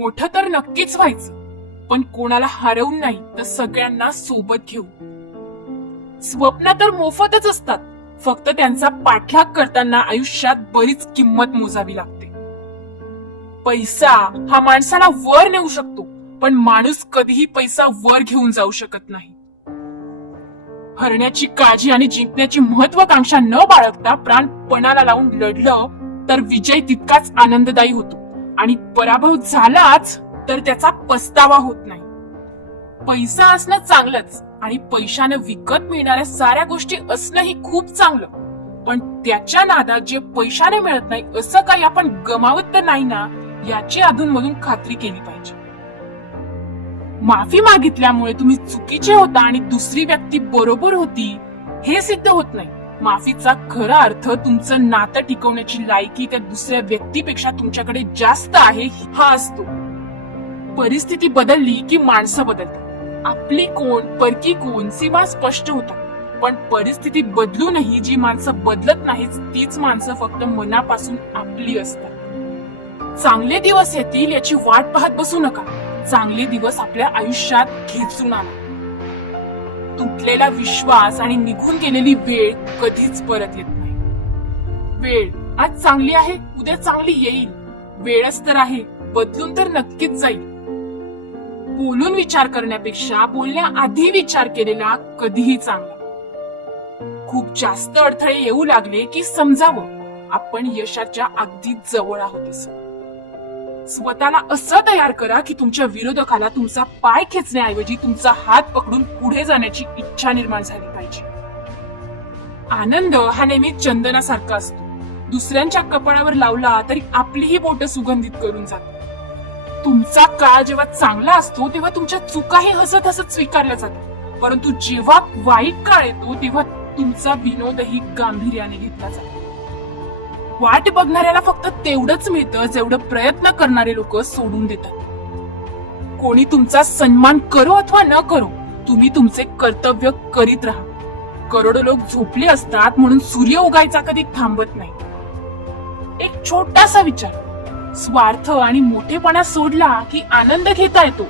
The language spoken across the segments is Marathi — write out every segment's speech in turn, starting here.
मोठं तर नक्कीच व्हायचं, पण कोणाला हरवून नाही तर सगळ्यांना सोबत घेऊन। स्वप्न तर मोफतच असतात, फक्त त्यांचा पाठलाग करताना आयुष्यात बरीच किंमत मोजावी लागते। पैसा हा माणसाला वर नेऊ शकतो, पण माणूस कधीही पैसा वर घेऊन जाऊ शकत नाही। हरण्याची काळजी आणि जिंकण्याची महत्वाकांक्षा न बाळगता प्राणपणाला लावून लढलं तर विजय तितकाच आनंददायी होतो, आणि पराभव झालाच तर त्याचा पस्तावा होत नाही। पैसा असणं चांगलंच, आणि पैशाने विकत मिळणाऱ्या साऱ्या गोष्टी असणंही खूप चांगलं, पण त्याच्या नादात जे पैशाने मिळत नाही असं काही आपण गमावत तर नाही ना, याची अधूनमधून खात्री केली पाहिजे। माफी मागितल्यामुळे तुम्ही चुकीचे होता आणि दुसरी व्यक्ती बरोबर होती हे सिद्ध होत नाही। माफीचा खरा अर्थ तुमचं नातं टिकवण्याची लायकी त्या दुसऱ्या व्यक्तीपेक्षा तुमच्याकडे जास्त आहे हा असतो। परिस्थिती बदलली की माणसं बदलतात। आपली कोण परकी कोण सीमा स्पष्ट होतात, पण परिस्थिती बदलूनही जी माणसं बदलत नाहीत तीच माणसं फक्त मनापासून आपली असतात। चांगले दिवस येतील याची वाट पाहत बसू नका, चांगले दिवस आपल्या आयुष्यात खेचून आणा। तुटलेला विश्वास आणि निघून गेलेली वेळ कधीच परत येत नाही। वेळ आज चांगली आहे, उद्या चांगली येईल। वेळच तर आहे, बदलून तर नक्कीच जाईल। बोलून विचार करण्यापेक्षा बोलण्याआधी विचार केलेला कधीही चांगला। खूप जास्त अडथळे येऊ लागले की समजावं आपण यशाच्या अगदी जवळ आहोत असं। स्वतःला असं तयार करा की तुमच्या विरोधकाला तुमचा पाय खेचण्याऐवजी तुमचा हात पकडून पुढे जाण्याची इच्छा निर्माण झाली पाहिजे। आनंद हा नेहमी चंदनासारखा असतो, दुसऱ्यांच्या कपाळावर लावला तरी आपलीही बोट सुगंधित करून जातात। तुमचा काळ जेव्हा चांगला असतो तेव्हा तुमच्या चुकाही हसत हसत स्वीकारल्या जातात, परंतु जेव्हा वाईट काळ येतो तेव्हा तुमचा विनोदही गांभीर्याने घेतला जातो। वाट बघणाऱ्याला फक्त तेवढंच मिळतं जेवढं प्रयत्न करणारे लोक सोडून देतात। कोणी तुमचा सन्मान करो अथवा न करो, तुम्ही तुमचे कर्तव्य करीत राहा। करोडो लोक झोपले असतात म्हणून सूर्य उगायचा कधी थांबत नाही। एक छोटासा विचार, स्वार्थ आणि मोठेपणा सोडला की आनंद घेता येतो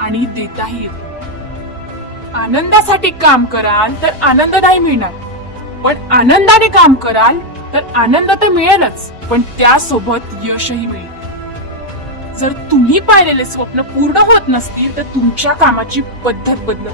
आणि देताही येतो। आनंदासाठी काम कराल तर आनंद नाही मिळणार, पण आनंदाने काम कराल तर आनंद तर मिळेलच, पण त्यासोबत यशही मिळेल। जर तुम्ही पाहिलेले स्वप्न पूर्ण होत नसतील तर तुमच्या कामाची पद्धत बदला।